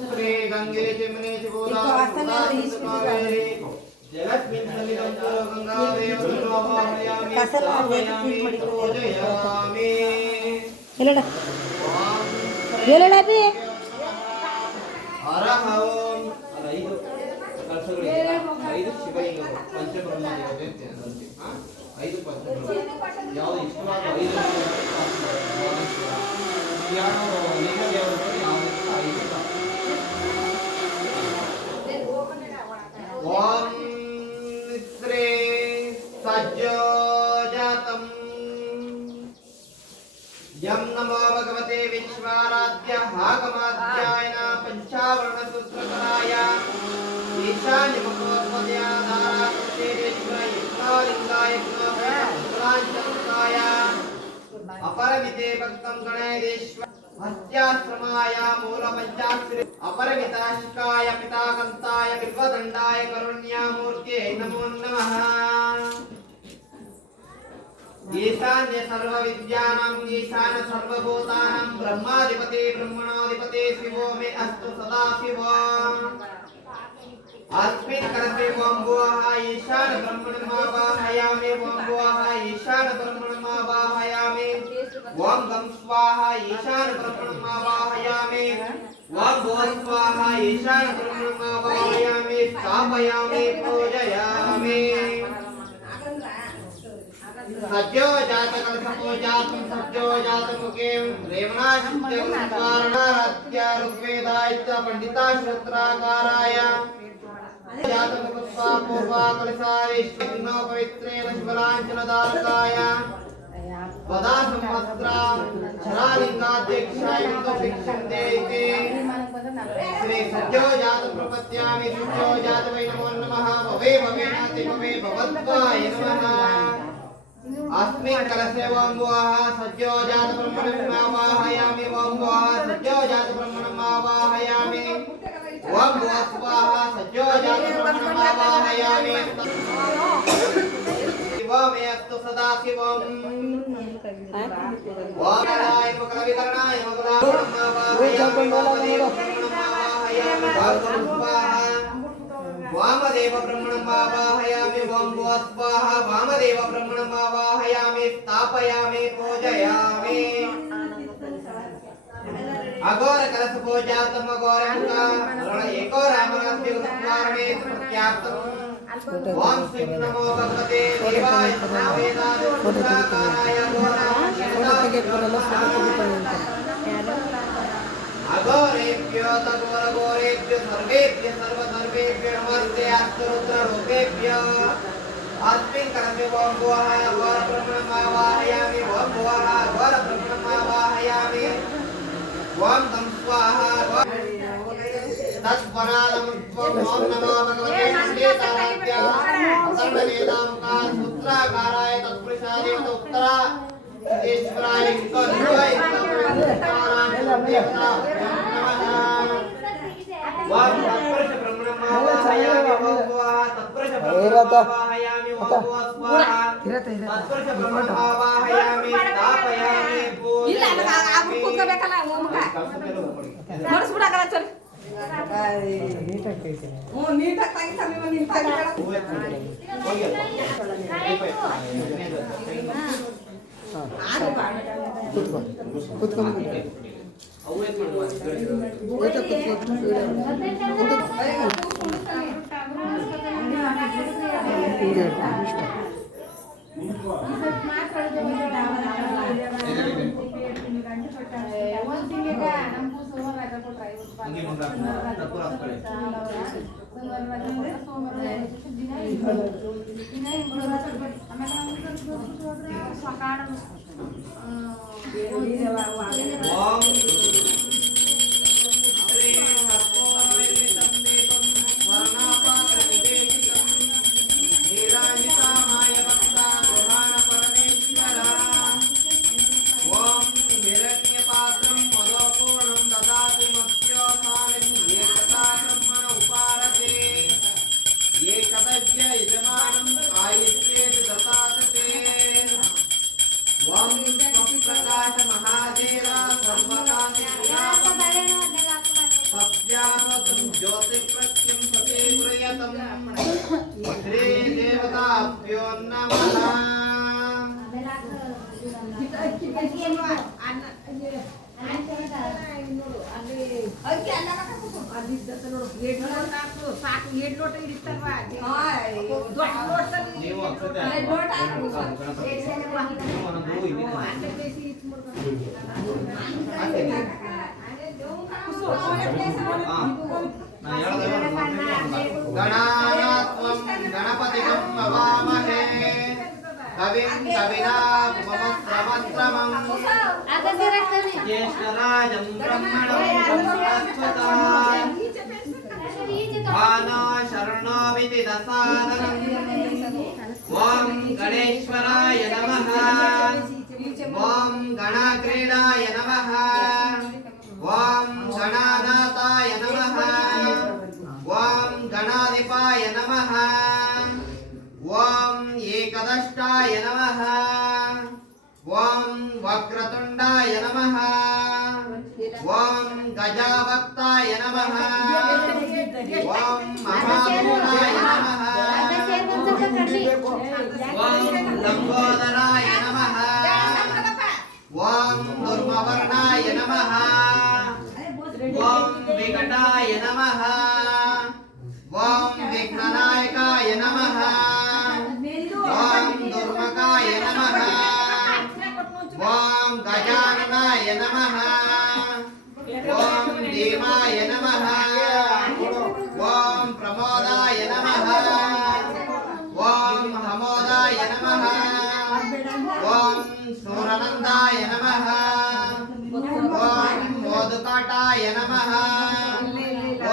श्री गंगे जमुने गोदावरी कावेरी जलस्मिन् सन्निधौ गंगादेव नमामि स्थापयामि पूजयामि ಎಲ್ಲಡ ಹೇಳಳಬಿ ಹರಹ ಓಂ ಐದು ಕಲಶಗಳಿಗೆ ಐದು ಶಿವಲಿಂಗಗಳು ಪಂಚಬ್ರಹ್ಮ ದೇವತೆ ಅಂತೆ ಐದು ಪಂಚಬ್ರಹ್ಮ ಯಾವುದು ಇಷ್ಟವಾದ ಐದು ಯಾರು ಲಿಂಗ ದೇವರುಗಳು ಯಾವುದು ಐದು ಓಂ ಶ್ರೀ ಸಜ್ಜೋಜಾತಂ यं नमो भगवते विश्वाराध्याय आगमाध्यायन पंचावर्ण सूत्रकराय ईशान्यमुखोत्पद्याधाराकृतेश्वर यज्ञलिंगाय पुरांचकाय अपरमिते भक्तं गणेश्वर हस्त्याश्रमाय मूलपंचाक्षरी अपरमिताशिकाय पिताकन्ताय बिल्वदण्डाय करुण्यामूर्ते नमो नमः ईशान्य सर्वविद्यानां ईशान सर्वभूतानां ब्रह्माधिपते ब्रह्मणाधिपते शिवो मे अस्तु सदा शिवो अस्मिन् करते ओं भुवः ईशान ब्रह्मणमावाहयामि ओं भुवः ईशान ब्रह्मणमावाहयामि ओं गं स्वाहा ईशान ब्रह्मणमावाहयामि ओं भुवः स्वाहा ईशान ब्रह्मणमावाहयामि स्थापयामि पूजयामि सज्जो जात कलशपो जातं सज्जो जात मुखे रेवणाचित्ते उद्धारणाराध्य ऋग्वेदाय च पंडिता श्रोत्राकाराय जात मुखस्वा पूर्वा कलशाविष्णु पवित्रेण शिवलांचनदारकाय पदा संवत्सरा शरालिंगाध्यक्षाय भिक्षन्ते इति श्री सज्जो जात प्रपद्यामि सज्जो जात वै नमो नमः भवे भवेनाति भवे भवद्वाय नमः अस्मिन् कलशे ओं भुवः सज्जो जात ब्रह्मणमावाहयामि ओं भुवः सज्जो जात ब्रह्मणमावाहयामि ओं भुवः स्वाहा सज्जो जात ब्रह्मणमावाहयामि शिवो मे अस्तु सदा शिवम् ओं नाराय मकरविकरणाय मकराय वामदेव ब्रह्मणमावाहयामि ओं भुवः स्वाहा वामदेव ब्रह्मणमावाहयामि स्थापयामि पूजयामि अघोर कलश पूजातम अघोरमुखा एको रामनाथि गुरुद्वारणे प्रत्याप्तम् ओं श्री नमो भगवते देवाय वेदाय पुरुषाकाराय अघोरेभ्यो तघोरघोरेभ्यो सर्वेभ्यो सर्वसर्वेभ्यो नमस्ते अस्तरुद्ररूपेभ्यो अस्मिन् कलशे ओं भुवः अघोरब्रह्मणमावाहयामि ओं भुवः अघोरब्रह्मणमावाहयामि ओं गं स्वाहा तत्परालमुत्वम् ओं नमो भगवते पंडिताराध्याय सर्ववेदामुखाय सूत्राकाराय तत्पुरुषाय उत्तरा ईश्वराय कन्वय वां तत्पुरुष ब्रह्मणमावाहयामि ओं भुवः तत्पुरुष ब्रह्मणमावाहयामि ओं भुवः स्वाहा तत्पुरुष ब्रह्मणमावाहयामि स्थापयामि ಇಲ್ಲ ಅದಕ್ಕೆ ಆಬ್ರು ಕೂತ್ಕೋಬೇಕಲ್ಲ ಓಮಕ ಮರ್ಸ್ಬಿಡಕಲ್ಲ ಚಲ್ ನೀಟಾಗಿ ತೆಗಿತಾನೆ ನೀನು ತೆಗಿಬೇಡ ಕೂತ್ಕೊಂಡು प्रकाश महादेव सर्वकाले ನೀವು ಅಕ್ಷತೆ ಒಂದೊಂದು ಇಲ್ಲಿ ಗಣಾನಾತ್ವಂ ಗಣಪತಿಗಂ ನಮಾಮಹೇ ಕವಿಂ ಕವಿನಾಮಮಸ್ತ್ರಮಸ್ತ್ರಮಂ ಜ್ಯೇಷ್ಠರಾಜಂ ಬ್ರಹ್ಮಣಂ ಬ್ರಹ್ಮಸ್ಪತಾಂ ಆನಾ ಶರಣೋಮಿತಿ ದಸಾದನಂ ಓಂ ಗಣೇಶ್ವರಾಯ ನಮಃ ಓಂ ಗಣಕ್ರೀಡಾಯ ನಮಃ ಓಂ ಗಣಾನಾಥಾಯ ನಮಃ ಓಂ ಗಣಾಧಿಪಾಯ ನಮಃ ಓಂ ಏಕದಷ್ಟಾಯ ನಮಃ ಓಂ ವಕ್ರತುಂಡಾಯ ನಮಃ ಓಂ ಗಜಾವಕ್ತಾಯ ನಮಃ ಓಂ ಮಹಾಮೂಲಾಯ ನಮಃ ಓಂ ಲಂಬೋದರಾಯ ನಮಃ ಓಂ ದುರ್ಮವರ್ಣಾಯ ನಮಃ ಓಂ ವಿಕಟಾಯ ನಮಃ ಓಂ ವಿಘ್ನನಾಯಕಾಯ ನಮಃ ಓಂ ದುರ್ಮಕಾಯ ನಮಃ ಓಂ ಗಜಾನನಾಯ ನಮಃ ಓಂ ಭೀಮಾಯ ನಮಃ ಓಂ ಪ್ರಮೋದಾಯ ನಮಃ ಓಂ ಹಮೋದಾಯ ನಮಃ ಓಂ ಸೂರನಂದಾಯ ನಮಃ ಓಂ ಮೋದುಕಾಟಾಯ ನಮಃ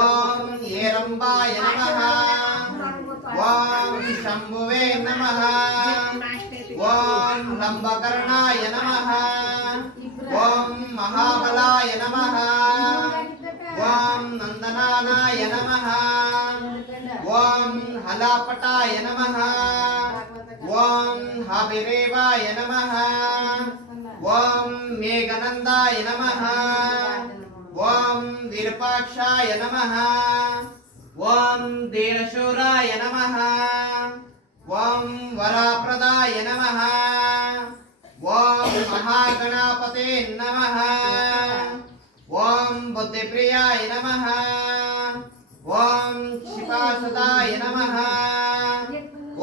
ಓಂ ಏರಂಬಾಯ ನಮಃ ಓಂ ಶಂಭುವೇ ನಮಃ ಓಂ ಲಂಬಕರ್ಣಾಯ ನಮಃ ಓಂ ಮಹಾಬಲಾಯ ನಮಃ ಓಂ ನಂದನಾನಾಯ ನಮಃ ಓಂ ಹಲಾಪಟಾಯ ನಮಃ ಓಂ ಹಬಿರೇವಾಯ ನಮಃ ಓಂ ಮೇಘನಂದಾಯ ನಮಃ ಓಂ ವಿರೂಪಾಕ್ಷಾಯ ನಮಃ ಓಂ ಧೀರಶೂರಾಯ ನಮಃ ಓಂ ವರಪ್ರದಾಯ ನಮಃ ಓಂ ಮಹಾಗಣಪತೆ ನಮಃ ಓಂ ಬುದ್ಧಿಪ್ರಿಯಾಯ ನಮಃ ಓಂ ಕ್ಷಿಪಾಸುದಾಯ ನಮಃ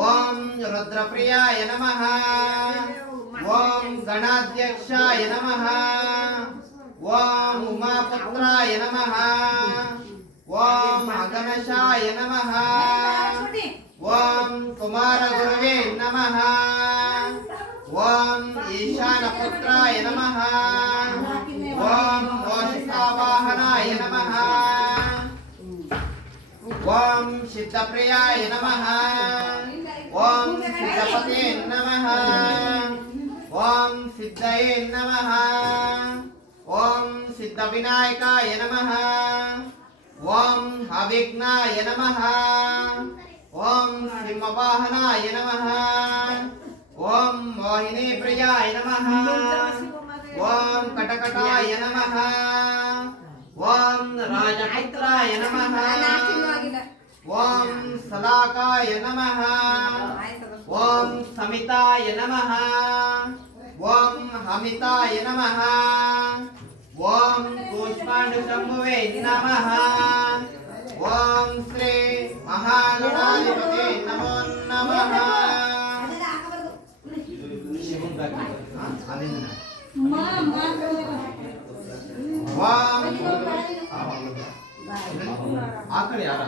ಓಂ ರುದ್ರಪ್ರಿಯಾಯ ನಮಃ ಓಂ ಗಣಾಧ್ಯಕ್ಷಾಯ ನಮಃ ಓಂ ಉಮಾಪುತ್ರಾಯ ನಮಃ ಓಂ ಅಗನಶಾಯ ನಮಃ ಓಂ ಕುಮಾರಗುರವೇ ನಮಃ ಓಂ ಈಶಾನಪುತ್ರಾಯ ನಮಃ ಓಂ ಮೋಷಿಕಾವಾಹನಾಯ ನಮಃ ಓಂ ಸಿದ್ಧಪ್ರಿಯಾಯ ನಮಃ ಓಂ ಸಿದ್ಧಪತೆ ನಮಃ ಓಂ ಸಿದ್ಧಯೇ ನಮಃ ಓಂ ಸಿದ್ಧವಿನಾಯಕಾಯ ನಮಃ ಓಂ ಅವಿಘ್ನಾಯ ನಮಃ ಓಂ ಸಿಂಹವಾಹನಾಯ ನಮಃ ಓಂ ಮೋಹಿನಿ ಪ್ರಿಯಾಯ ನಮಃ ಓಂ ಕಟಕಟಾಯ ನಮಃ ಓಂ ರಾಜಪುತ್ರಾಯ ನಮಃ ಓಂ ಸಲಾಕಾಯ ನಮಃ ಓಂ ಸಮಿತಾಯ ನಮಃ ಓಂ ಹಮಿತಾಯ ನಮಃ ಓಂ ಕೂಷ್ಮಾಂಡ ಶಂಭುವೇ ನಮಃ ಓಂ ಶ್ರೀ ಮಹಾಗಣಾಧಿಪತಿ ನಮೋ ನಮಃ ಆಕಳಿ ಯಾರ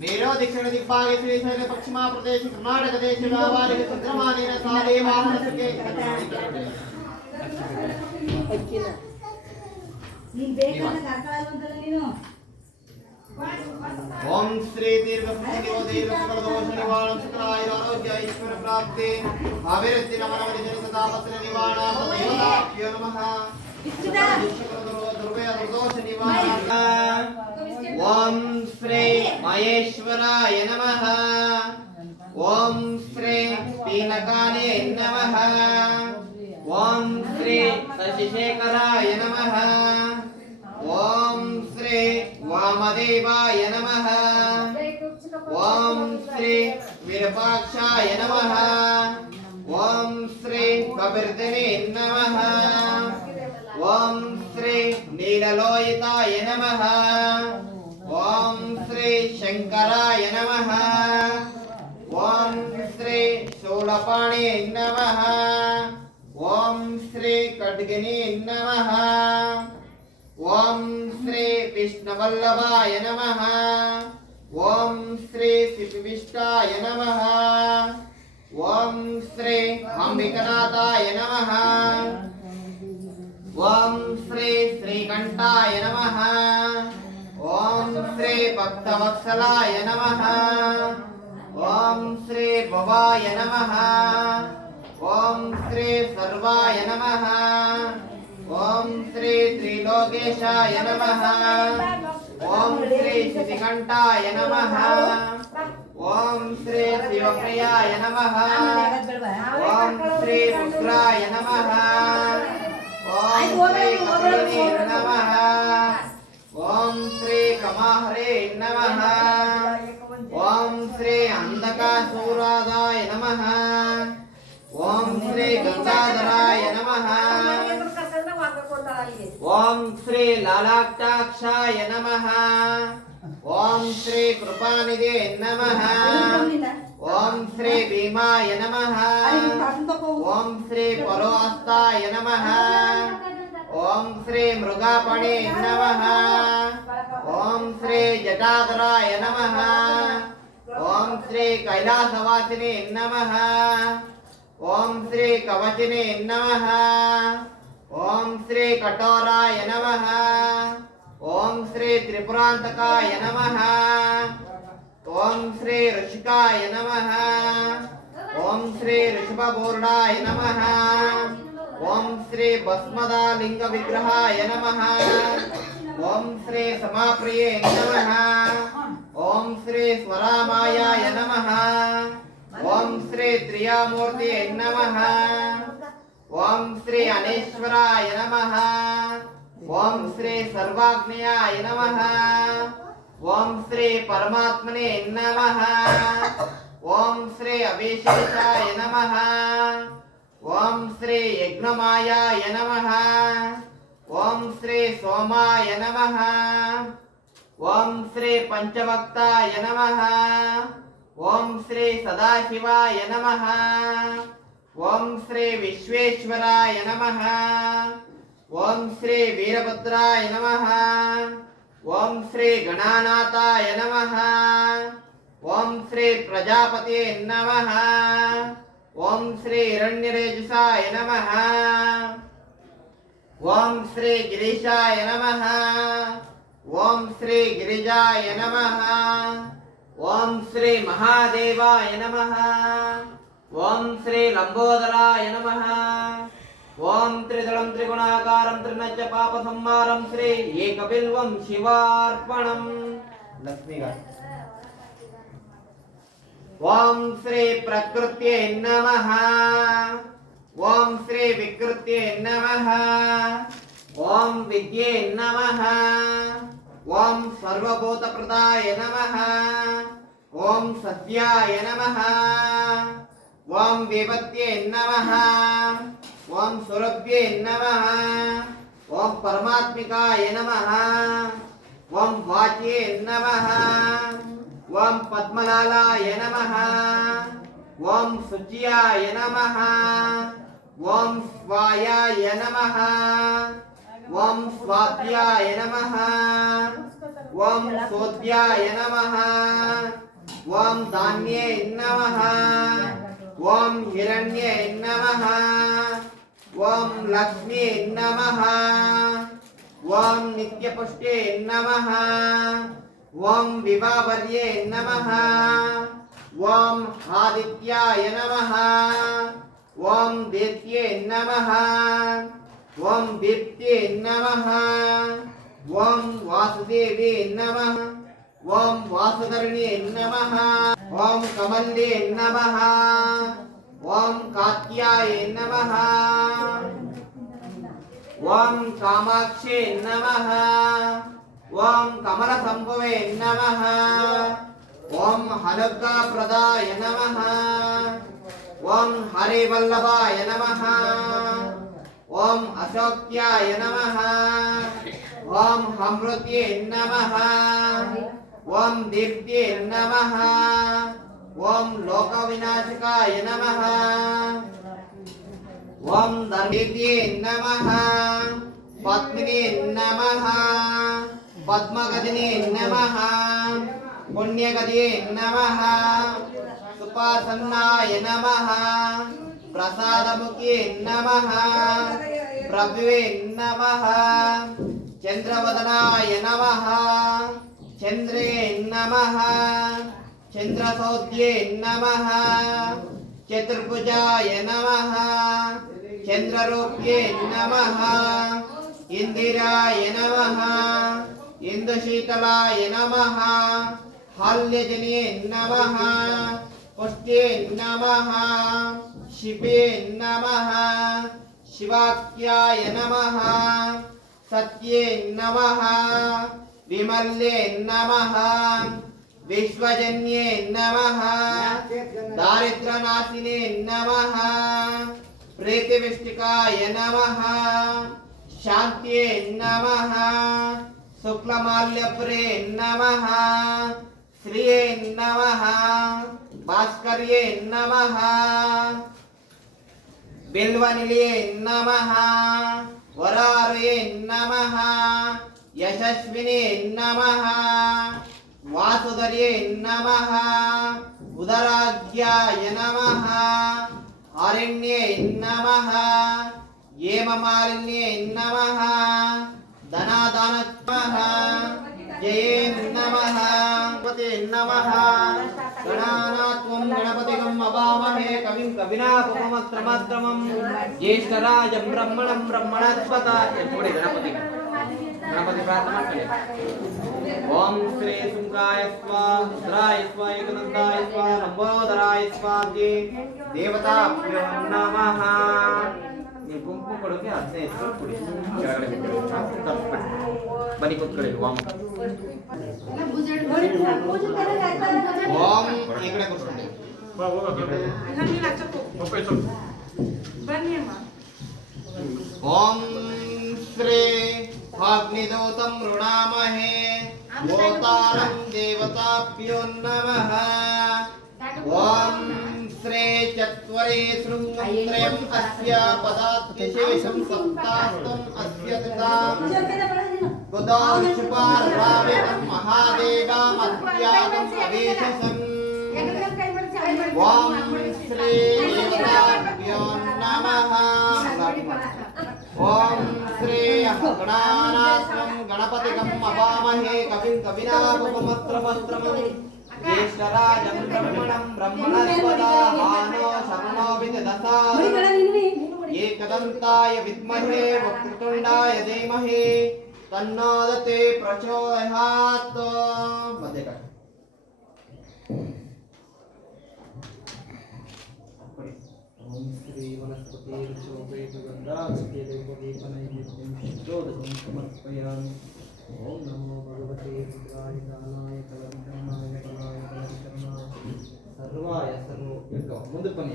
ಮೇರೋ ದಕ್ಷಿಣ ದಿಗ್ಭಾಗೆ ಶ್ರೀಶೈಲ ಪಶ್ಚಿಮ ಪ್ರದೇಶ ಕರ್ನಾಟಕ ದೇಶ ವ್ಯಾಪಾರಿಕ ಚಂದ್ರಮಾನೇನ ಸಾಲೇ ವಾಹನಕ್ಕೆ ಓಂ ಶ್ರೀ ದೀರ್ಘ ನಿವಾರಣ ಶುಕ್ರಾಯ ಆರೋಗ್ಯ ಈಶ್ವರ ಪ್ರಾಪ್ತಿ ಅಭಿವೃದ್ಧಿ ನಮನವರಿ ಜನ ಸದಾಪತ್ರ ನಿವಾರಣ ದೇವತಾಭ್ಯೋ ನಮಃ ದುರ್ದೋಷ ನಿವಾರಣ ಓಂ ಶ್ರೀ ಮಹೇಶ್ವರಾಯ ನಮಃ ಓಂ ಶ್ರೀ ಪೀನಕಾನೇ ನಮಃ ಓಂ ಶ್ರೀ ಶಶಿಶೇಖರಾಯ ನಮಃ ಓಂ ಶ್ರೀ ವಾಮದೇವಾಯ ನಮಃ ಓಂ ಶ್ರೀ ವಿರೂಪಾಕ್ಷಾಯ ನಮಃ ಓಂ ಶ್ರೀ ಕಪಿರ್ದಿನೇ ನಮಃ ओम श्री नीललोहिताय नमः ओम श्री शंकराय नमः ओम श्री शूलपाणे नमः ओम श्री खड्गिनी नमः ओम श्री विष्णुवल्लभाय नमः ओम श्री शिवविष्टाय नमः ओम श्री अंबिकनाथाय नमः ओम श्री श्रीकंठाय नमः ओम श्री भक्तवत्सलाय नमः ओम श्री भवाय नमः ओम श्री सर्वाय नमः ओम श्री त्रिलोकेशाय नमः ओम श्री शितिकंठाय नमः ओम श्री शिवप्रियाय नमः ओम श्री रुद्राय नमः ओम श्री कपिले नमः ओम श्री कमाहरे नमः ओम श्री अंधकासुरादाय नमः ओम श्री गंगाधराय नमः ओम श्री लालाक्षाय नमः ओम श्री कृपानिधे नमः ओम श्री भीमाय नमः ओम श्री परोहस्ताय नमः ओम श्री मृगापणे नमः ओम श्री जटाधराय नमः ओम श्री कैलासवासिने नमः ओम श्री कवचिने नमः ओम श्री कठोराय नमः ओम श्री त्रिपुरांतकाय नमः ओम श्री ऋषिकाय नमः ओम श्री ऋषभपूर्णाय नमः ओम श्री भस्मदा लिंग विग्रहाय नमः ओम श्री समाप्रिये नमः ओम श्री स्वरामायाय नमः ओम श्री त्रियामूर्ति नमः ओम श्री अनेश्वराय नमः ओम श्री सर्वाग्नयाय नमः ओम श्री परमात्मने नमः ओम श्री अविशेषाय नमः ओम श्री यज्ञमायाय नमः ओम श्री सोमाय नमः ओम श्री पंचभक्ताय नमः ओम श्री सदाशिवाय नमः ओम श्री विश्वेश्वराय नमः ओम श्री वीरभद्राय नमः ओम श्री गणानाथाय नमः ओम श्री प्रजापते नमः ओम श्री हिरण्यरेजसाय नमः ओम श्री गिरीशाय नमः ओम श्री गिरिजाय नमः ओम श्री महादेवाय नमः ओम श्री लंबोदराय नमः ओम त्रिदलं त्रिगुणाकारं त्रिनच पाप संहारं श्री एकबिल्वं शिवार्पणं लक्ष्मी का ओम श्री प्रकृत्ये नमः ओम श्री विकृत्ये नमः ओम विद्ये नमः ओम सर्वभूतप्रदाय नमः ओम सत्याय नमः ओम विभत्ये नमः ओम सुरभ्ये नमः ओम परमात्मिकाय नमः ओम वाच्ये नमः ओम पद्मलालाय नमः ओम शुच्याय नमः ओम स्वायाय नमः ओम स्वाध्याय नमः ओम सोध्याय नमः ओम धान्ये नमः ओम हिरण्ये नमः ओम लक्ष्मी नमः ओम नित्यपुष्टे नमः ओम विभावर्ये नमः ओम आदित्याय नमः ओम दैत्ये नमः ओम दीप्ते नमः ओम वासुदेवे नमः ओम वासुधरण्ये नमः ओम कमल्ये नमः ओम कात्याय नमः ओम कामाक्षे नमः ओम कमलसंभवे नमः ओम हनुग्गप्रदाय नमः ओम हरिवल्लभाय नमः ಓಂ ಅಶೋಕ್ಯಾಯ ನಮಃ ಓಂ ಅಮೃತ್ಯೆ ನಮಃ ಓಂ ದೀಪ್ತಿಯೇ ನಮಃ ಓಂ ಲೋಕ ವಿನಾಶಕಾಯ ನಮಃ ಓಂ ಧರ್ಮೇತ್ಯೆ ನಮಃ ಪದ್ಮಿನೇ ನಮಃ ಪದ್ಮಗದಿನೇ ನಮಃ ಪುಣ್ಯಗದಿಯೇ ನಮಃ ಸುಪಾಸನ್ನಾಯ ನಮಃ ಪ್ರಸಾದಮುಖಿಯೇ ನಮಃ ಪ್ರಭುವೇ ನಮಃ ಚಂದ್ರವದನಾಯ ನಮಃ ಚಂದ್ರೇ ನಮಃ ಚಂದ್ರಸೌದ್ಯೇ ನಮಃ ಚತುರ್ಭುಜಾಯ ನಮಃ ಚಂದ್ರರೂಪ್ಯೇ ನಮಃ ಇಂದಿರಾಯ ನಮಃ ಇಂದುಶೀತಲಾಯ ನಮಃ ಹಾಲ್ಯಜನಿಯೇ ನಮಃ ಪುಷ್ಟ್ಯೇ ನಮಃ ಶಿವೇ ನಮಃ ಶಿವಾಕ್ಯಾಯ ನಮಃ ಸತ್ಯೇ ನಮಃ ವಿಮಲ್ಯೇ ನಮಃ ವಿಶ್ವಜನ್ಯೇ ನಮಃ ದಾರಿದ್ರ್ಯನಾಶಿನೇ ನಮಃ ಪ್ರೀತಿವಿಷ್ಟಿಕಾಯ ನಮಃ ಶಾಂತ್ಯೇ ನಮಃ ಶುಕ್ಲಮಾಲ್ಯಪ್ರೇ ನಮಃ ಶ್ರಿಯೇ ನಮಃ ಭಾಸ್ಕರ್ಯೇ ನಮಃ ಬಿಲ್ವನಿಲಯೇ ನಮಃ ವರಾರಯೇ ನಮಃ ಯಶಸ್ವಿನೇ ನಮಃ ವಾಸುಧರ್ಯೇ ನಮಃ ಉದರಾಜ್ಯಾಯ ನಮಃ ಅರಣ್ಯೇ ನಮಃ ಹೇಮಮಾಲಿನ್ಯೇ ನಮಃ ಧನಾದಾನ ನಮಃ ಜಯೇ ನಮಃ ಗಣಪತಿ ನಮಃ ಗಣಾನಾತ್ವಂ ಗಣಪತಿಗಂ ಅವಾಮಹೇ ಕವಿಂ ಕವಿನಾಪಮಸ್ತ್ರಮಸ್ತ್ರಮಂ ಜ್ಯೇಷ್ಠರಾಜಂ ಬ್ರಹ್ಮಣಂ ಬ್ರಹ್ಮಣಸ್ಪತ ನೋಡಿ ಗಣಪತಿ ಗಣಪತಿ ಪ್ರಾರ್ಥನೆ ಮಾಡ್ಕೊಳ್ಳಿ. ಓಂ ಶ್ರೀ ಸುಂಕಾಯ ಸ್ವಾಹ ರುದ್ರಾಯ ಸ್ವಾಹ ಏಕದಂತಾಯ ಸ್ವಾಹ ಲಂಬೋದರಾಯ ಸ್ವಾಹಿ ದೇವತಾಭ್ಯೋ ನಮಃ. ನೀವು ಕುಂಕುಮ ಕೊಡೋಕೆ 15 ಕೊಡಿ. ಕೆಳಗಡೆ ಬಿಟ್ಟು ಬನ್ನಿ ಕೂತ್ಕೊಳ್ಳಿ. ಓಂ ಈ ಕಡೆ ಕೂತ್ಕೊಳ್ಳಿ. ಓಂ ಶ್ರೀ ಅಗ್ನಿದೂತಂ ಋಣಾಮಹೇ ಗೋತಾರಂ ದೇವತಾಭ್ಯೋ ನಮಃ. ಓಂ ಶ್ರೀ ಚತ್ವರೇ ಶೃಂಗಂ ತ್ರಯಂ ಅಸ್ಯ ಪದಾತ್ಯಶೇಷಂ ಸಪ್ತಾಸ್ತಂ ಅಸ್ಯ ತಥಾಂ ಗುದಾಶುಪಾರ್ವಾವೇದಂ ಮಹಾದೇವಾಮತ್ಯಾಗಂ ಅವೇಶಸಂ. ಓಂ ಶ್ರೀ ದೇವತಾಭ್ಯೋ ನಮಃ. ಓಂ ಶ್ರೀ ಗಣಾನಾತ್ಮಂ ಗಣಪತಿಗಂ ಅವಾಮಹೇ ಕವಿಂ ಕವಿನಾಪಮಸ್ತ್ರಮಸ್ತ್ರಮಂ ಜ್ಯೇಷ್ಠರಾಜಂ ಬ್ರಹ್ಮಣಂ ಬ್ರಹ್ಮಣಸ್ಪದ ಆನೋ ಶರಣೋ ವಿದಧಾತಿ. ಏಕದಂತಾಯ ವಿದ್ಮಹೇ ವಕ್ರತುಂಡಾಯ ಧೀಮಹಿ ತನ್ನೋ ದತ್ತಿ ಪ್ರಚೋದಯಾತ್. ಮಧ್ಯಕಾಲ ಓಂ ಶ್ರೀ ವನಸ್ಪತಿ ಷೋಡಶಂ ಸಮರ್ಪಯಾಮಿ. ಓಂ ನಮೋ ಭಗವತೆ ರುದ್ರಾಯ ಕಾಲಾಯ ಕಲಂಕರಣಾಯ ಕಲಾಯ ಕಲಂಕರಣಾಯ ಸರ್ವಾಯ ಸರ್ವ. ಮುಂದೆ ಬನ್ನಿ.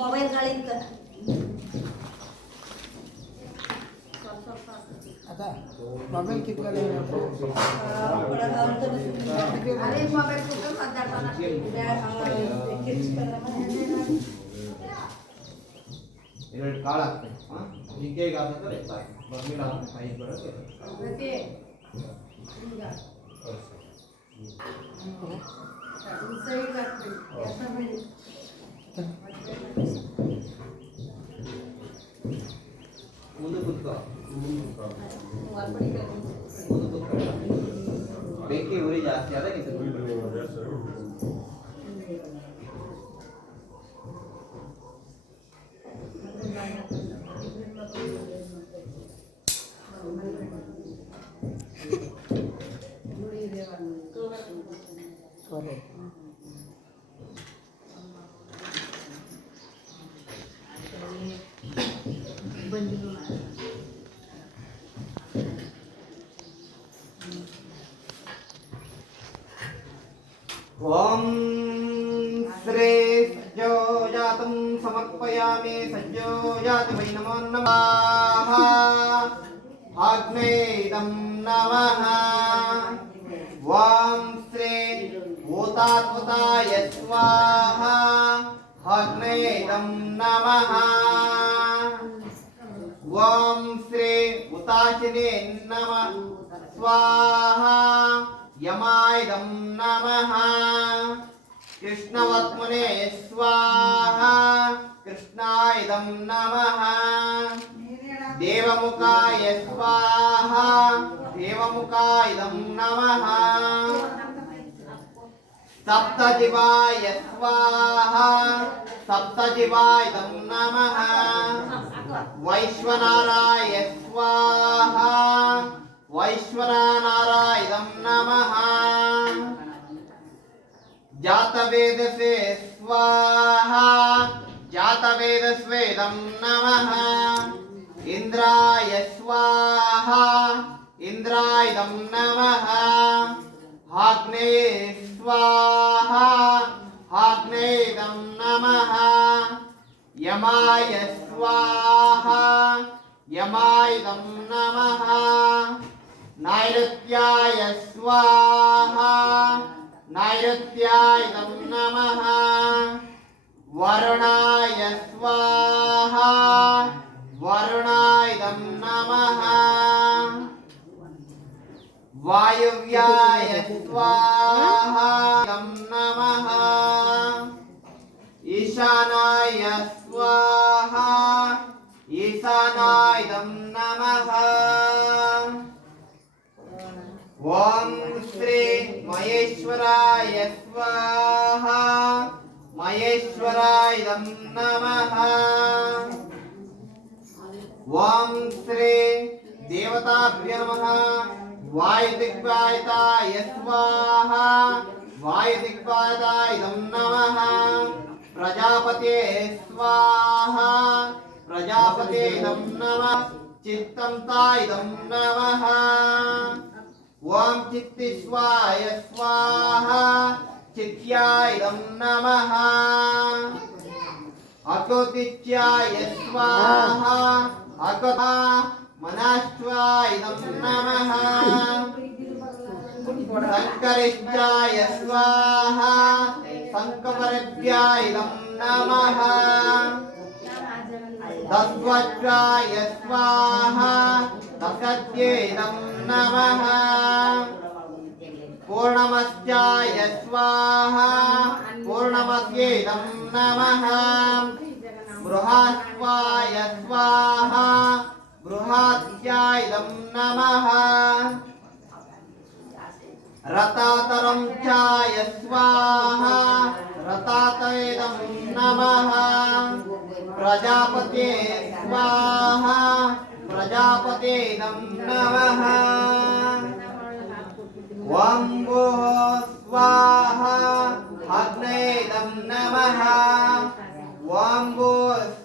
ಮೊಬೈಲ್ ಗಾಳಿಂದ आता मोबाईल किती अरे मोबाईल कुठं मतदारपणा ಎರಡು ಕಾಳು ಹಾಕ್ತೇನೆ. ಹೀಗೆ ಈಗ ಹಾಕಿದ್ರೆ ಸಾಕು. ಬರ್ಮಿಲ್ಲ ಐದು ಬರುತ್ತೆ. ಮುಂದೆ ಕೂತ್ಕೋ. ಬೆಂಕಿ ಉರಿ ಜಾಸ್ತಿ ಆದಾಗ ಓಂ ಶ್ರೀ समर्पयामि सज्जोजात वै नमो नमः अग्नेदं नमः वां श्री भूतात्मताय स्वाहा अग्नेदं नमः वां श्री उताशिने नमः स्वाहा यमायदं नमः कृष्णवत्मने स्वाहा कृष्णायदं नमः देवमुखाय स्वाहा देवमुखायदं नमः सप्तजिवाय स्वाहा सप्तजिवायदं नमः वैश्वनाराय स्वाहा वैश्वनारायदं नमः जातवेदसे स्वाहा जातवेदस्वेदं नमः इंद्राय स्वाहा इंद्रायदं नमः आग्नेये स्वाहा आग्नेयदं नमः यमाय स्वाहा यमायदं नमः नैऋत्याय स्वाहा नैऋत्यायदं नमः वरुणाय स्वाहा वरुणायदं नमः वायव्याय स्वाहा नमः ईशानाय स्वाहा ईशानायदं नमः ओम श्री महेश्वराय स्वाहा महेश्वरायदं नमः ओम श्री देवताभ्यो नमः वायुदिग्वायताय स्वाहा वायुदिग्वायतायदं नमः प्रजापते स्वाहा प्रजापतेदं नमः चित्तं तायदं नमः ओम चित्तिस्वाय स्वाहा चित्यायदं नमः अकोतिच्याय स्वाहा अकोता मनाश्वायदं नमः संकरिष्याय स्वाहा संकपरभ्यायदं नमः दस्वज्राय स्वाहा दशद्येदं नमः पूर्णमस्याय स्वाहा पूर्णमस्येदं नमः बृहस्वाय स्वाहा बृहस्यायदं नमः रतातरं चाय स्वाहा रतातयेदं नमः प्रजापते स्वाहा प्रजापतेदं नमः वम्बो स्वाहा अग्नेदं नमः वम्बो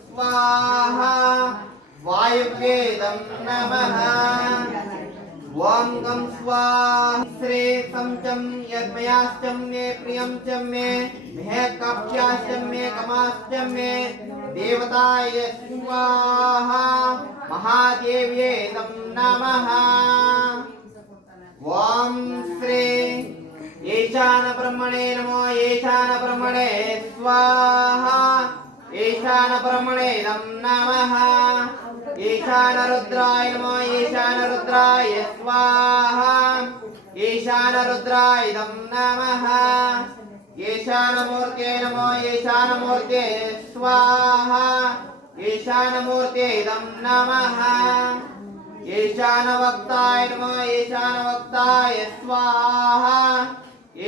स्वाहा वायुवेदं नमः ओम गं स्वाहा श्री समचं यज्ञयाश्चं मे प्रियं च मे महकाप्याश्चं मे कमाश्चं मे देवताय स्वाहा महादेव्येदं नमः ओम श्री ईशान ब्रह्मणे नमो ईशान ब्रह्मणे स्वाहा ईशान ब्रह्मणेदं नमः ईशान रुद्राय नमो ईशान रुद्राय स्वाहा ईशान रुद्रायदं नमः ईशान मूर्ते नमो ईशान मूर्ते स्वाहा ईशान मूर्तेदं नमः ईशान वक्ताय नमो ईशान वक्ताय स्वाहा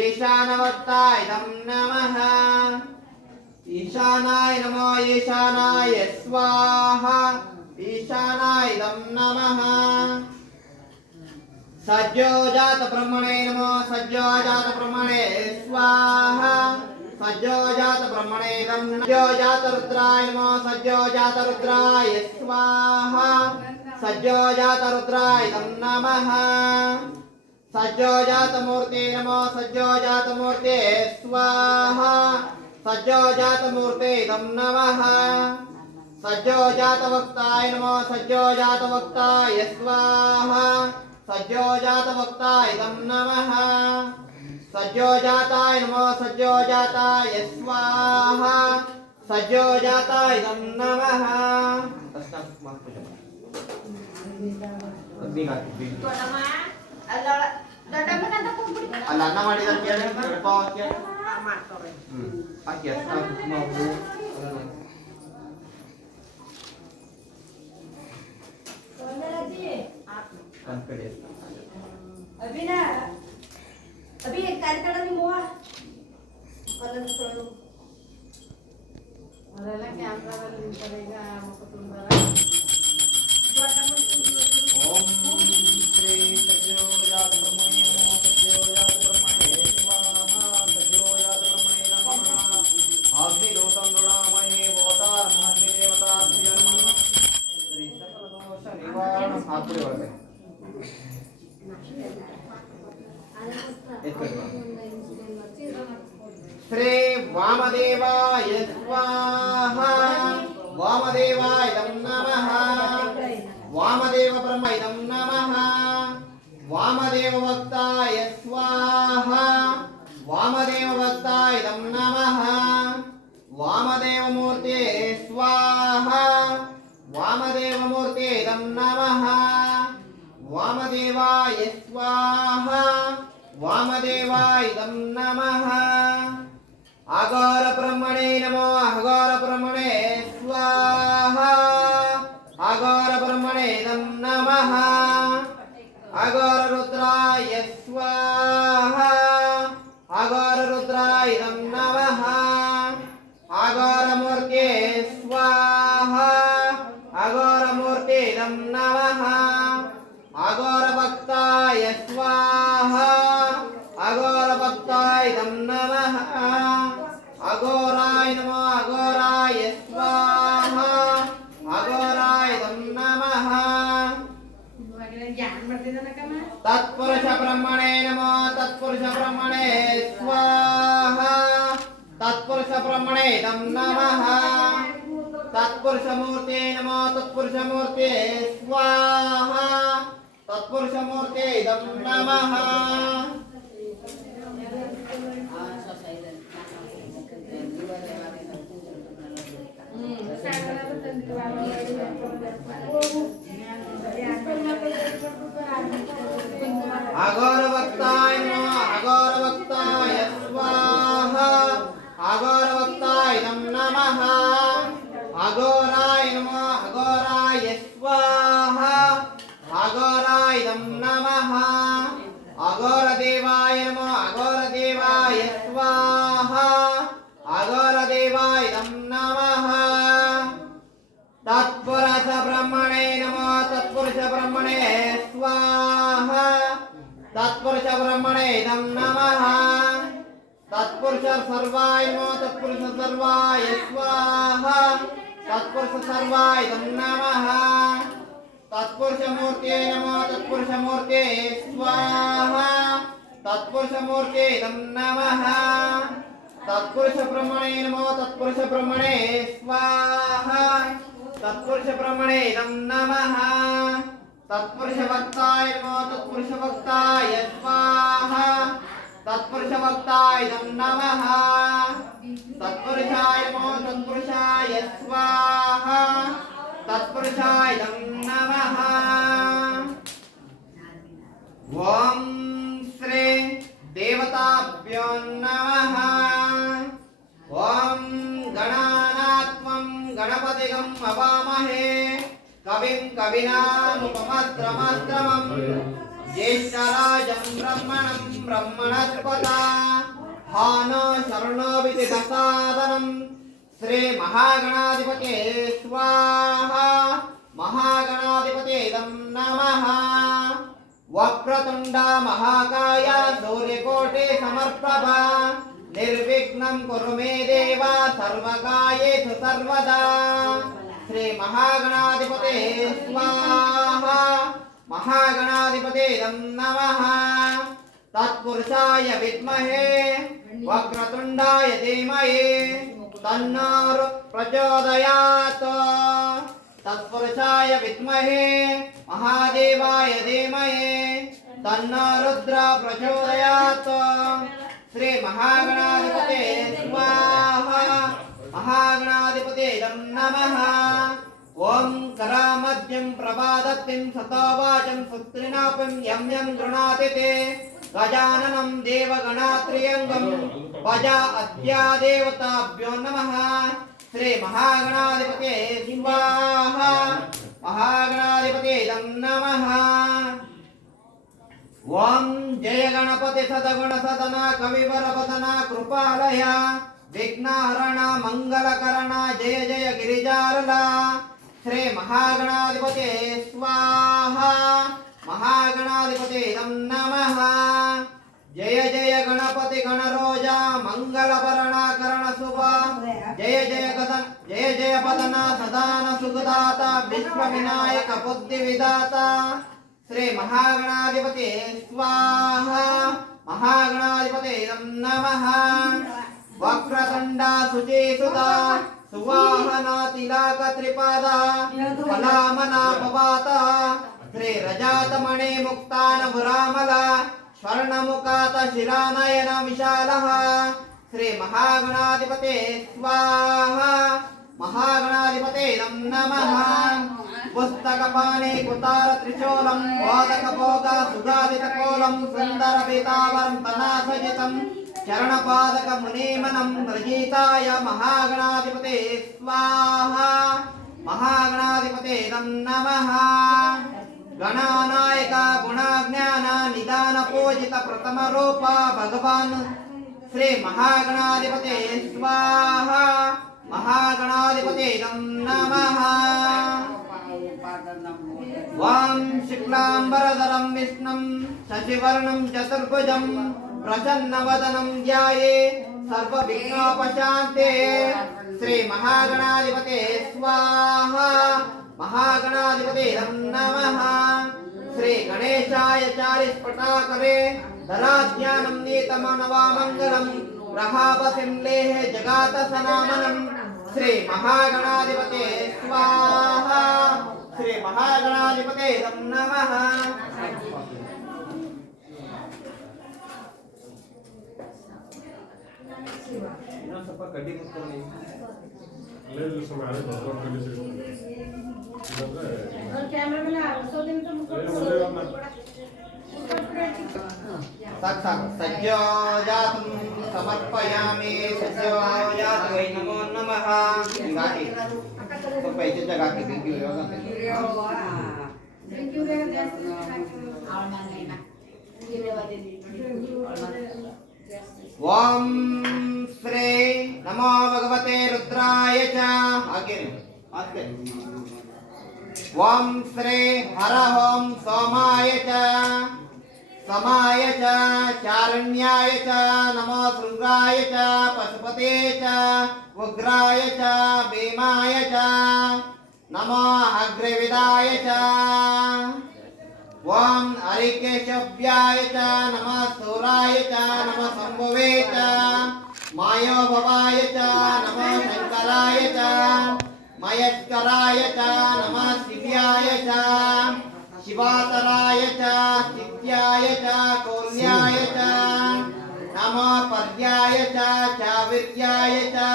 ईशान वक्तायदं नमः ईशानाय नमो ईशानाय स्वाहा ईशानायदं नमः सज्जोजात ब्रह्मणे नमो सज्जोजात ब्रह्मणे स्वाहा सज्जोजात ब्रह्मणेदं सज्जोजात रुद्राय नमो सज्जोजात रुद्राय स्वाहा सज्जोजात रुद्रायदं नमः सज्जोजात मूर्ते नमो सज्जोजात मूर्ते स्वाहा सज्जोजातमूर्ते इदं नमः सज्जोजातवक्ताय नमो सज्जोजातवक्ताय स्वाहा सज्जोजातवक्ताय इदं नमः सज्जोजाताय नमो सज्जोजाताय स्वाहा सज्जोजाताय इदं नमः ಅಲ್ಲ ಅನ್ನ ಮಾಡಿದ್ರೆ ಕೇಳಿ ಮಾಡ್ತಾರೆ ಅಕ್ಕಿ अभी एक कार्यक्रम में हुआ कलर करो ಅದೆಲ್ಲ ಕ್ಯಾಮೆರಾದಲ್ಲಿ ನಿಂತಾರೆ ಈಗ ಮುಖ ತುಂಬಾರ ಓಂ ಶ್ರೀ ಸಜ್ಜೋಜಾತ ಬ್ರಹ್ಮಣೇ ನಮೋ ಸಜ್ಜೋಜಾತ ಬ್ರಹ್ಮಣೇ ಸ್ವಾಹಾ ಸಜ್ಜೋಜಾತ ಬ್ರಹ್ಮಣೇ ನಮಃ ಅಗ್ನಿದೂತಂ ಋಣಾಮಹೇ ಭವತಾರ್ ಮಹನ್ಯ ದೇವತಾ ಪ್ರಿಯ ನಮಃ ಶ್ರೀ ಸಕಲ ದೋಷ ನಿವಾರಣ ಹಾಕುಡಿ ಒಳಗೆ श्री वामदेवाय स्वाहा वामदेवाय नमः वामदेव ब्रह्म इदं नमः वामदेव वक्ताय स्वाहा वामदेव वक्ताय इदं नमः वामदेव मूर्ते स्वाहा वामदेव मूर्ते इदं नमः वामदेवाय स्वाहा वामदेवाय इदं नमः अघोर ब्रह्मणे नमो अघोर ब्रह्मणे स्वाहा अघोर ब्रह्मणे इदं नमः अघोर रुद्राय स्वाहा अघोर रुद्राय इदं नमः अघोर मूर्ते स्वाहा अघोर मूर्ते इदं नमः अघोर भक्ताय स्वाहा अघोर भक्ताय इदं नमः अघोराय नमो अघोराय स्वाहा अघोराय इदं नमः तत्पुरुष ब्रह्मणे नमो तत्पुरुष ब्रह्मणे स्वाहा तत्पुरुष ब्रह्मणे इदं नमः तत्पुरुष मूर्ते नमो तत्पुरुष मूर्ते स्वाहा तत्पुरुष मूर्ते इदं नमः अघोर भक्ताय नमो अघोर भक्ताय स्वाहा अघोर भक्ताय इदं नमः अघोराय नमो अघोराय स्वाहा अघोराय इदं नमः अघोर देवाय नमो अघोर देवाय स्वाहा अघोर देवाय इदं नमः तत्पुरुष ब्रह्मणे नमो तत्पुरुष ब्रह्मणे स्वाहा तत्पुरुष ब्रह्मणे इदं नमः तत्पुरुष सर्वाय नमो तत्पुरुष सर्वाय स्वाहा तत्पुरुष सर्वाय इदं नमः तत्पुरुष मूर्ते नमो तत्पुरुष मूर्ते स्वाहा तत्पुरुष मूर्ते इदं नमः तत्पुरुष ब्रह्मणे नमो तत्पुरुष ब्रह्मणे स्वाहा तत्पुरुष ब्रह्मणे इदं नमः तत्पुरुष भक्ताय नमो तत्पुरुष भक्ताय स्वाहा तत्पुरुष भक्ताय इदं नमः तत्पुरुषाय नमो तत्पुरुषाय स्वाहा तत्पुरुषाय इदं नमः ॐ श्री देवताभ्यो नमः ॐ गणानात्मं गणपतिगं हवामहे कविं कविनामुपमस्त्रमस्त्रमं ज्येष्ठराजं ब्रह्मणं ब्रह्मणस्पता हानो शरणोऽभितिदसादनं श्री महागणाधिपते स्वाहा महागणाधिपते इदं नमः वक्रतुण्ड महाकाय सूर्यकोटि समर्प्रभा निर्विघ्नं कुरु मे देव सर्वकार्येषु सर्वदा श्री महागणाधिपते स्वाहा महागणाधिपते नमः तत्पुरुषाय विद्महे वक्रतुण्डाय धीमहि तन्नो प्रचोदयात् तत्पुरुषाय विद्महे महादेवाय धीमहि तन्नो रुद्र प्रचोदयात् श्री महागणाधिपते स्वाहा महागणाधिपते नमः ओम करामद्यं प्रपादत्तिं सतोवाचं सुत्रिनापं यं यं गृणाति ते गजाननं देवगणात्रियंगं पजा अद्या देवताभ्यो नमः श्री महागणाधिपते स्वाहा महागणाधिपते नमः ओम जय गणपति सदगुण सदना कविवर वदना कृपालय विघ्नहरण मंगलकरण जय जय गिरिजारला श्री महागणाधिपते स्वाहा महागणाधिपते नमः जय जय गणपति गणरोजा मंगलभरणकरण शुभ जय जय पदन सदान सुखदाता विश्वविनायक बुद्धिविदाता श्री महागणाधिपते स्वाहा महागणाधिपते नमः वक्रतुंडा शुचिसुता सुवाहना तिलक त्रिपादा फलामना पवाता श्री रजातमणे मुक्तान भुरामला स्वर्णमुखात शिरानयन विशालः श्री महागणाधिपते स्वाहा महागणाधिपते नमः पुस्तकपाणे कुतार त्रिशूलं वादकभोग सुगादितकोलं सुन्दर पीतावरं तनासजितं चरणपादक मुनीमनं रजिताय महागणाधिपते स्वाहा महागणाधिपते नमः गणानायक गुणाज्ञान निदान पूजित प्रथम रूप भगवान श्री महागणाधिपते स्वाहा महागणाधिपते नमः वां शुक्लांबरधरं विष्णुं शशिवर्णं चतुर्भुजं प्रसन्नवदनं ध्याये सर्वविघ्नोपशान्ते श्री महागणाधिपते स्वाहा महागणाधिपते नमः श्री गणेशाय चारिस्फटाकरे धराध्यानं नीतमनवामङ्गलं प्रहापसिं लेह जगात सनामनं श्री महागणाधिपते स्वाहा श्री महागणाधिपते नमः ಸ್ವಲ್ಪ ಕಡ್ಡಿ ಮುಚ್ಕೊಂಡು ಅಲ್ಲೇ ಸುಮಾರು ಬರ್ಕೊಂಡು ಕಡ್ಡಿ ಸಿಗುತ್ತೆ सज्जोजातं समर्पयामि सज्जोजात वै नमो नमः गाके तो पैसे जगह के थैंक यू ओम श्री नमो भगवते रुद्राय च आगे ओम श्री हर ओम सोमाय च समाय च चारण्याय च नमो शृंगाय च पशुपते च उग्राय च भीमाय च नमो अग्रविदाय च ओम हरिकेशव्याय च नमः सूराय च नमः शंभुवे च मायोभवाय च नमः शंकराय च मयस्कराय च नमः शिव्याय च शिवातराय च सिद्ध्याय च कौल्याय च नमः पर्याय च चाविर्याय च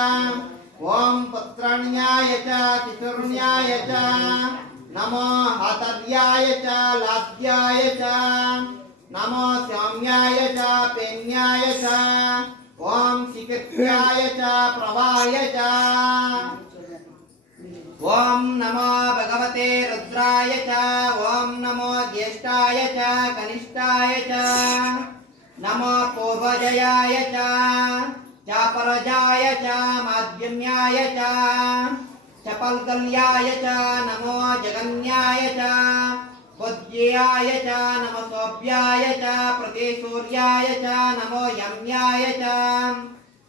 ओम पुत्रण्याय च तितुर्ण्याय च नमो हतर्याय च लाद्याय च नमो सौम्याय च पेन्याय च ओम शिखत्याय च प्रवाय च ओम नमो भगवते रुद्राय च ओम नमो ज्येष्ठाय च कनिष्ठाय च नमो पूर्वजयाय च परजाय च माध्यम्याय च चपलकल्याय च नमो जगन्याय च पूज्याय च नमो सोभ्याय च प्रतिसूर्याय च नमो यम्याय च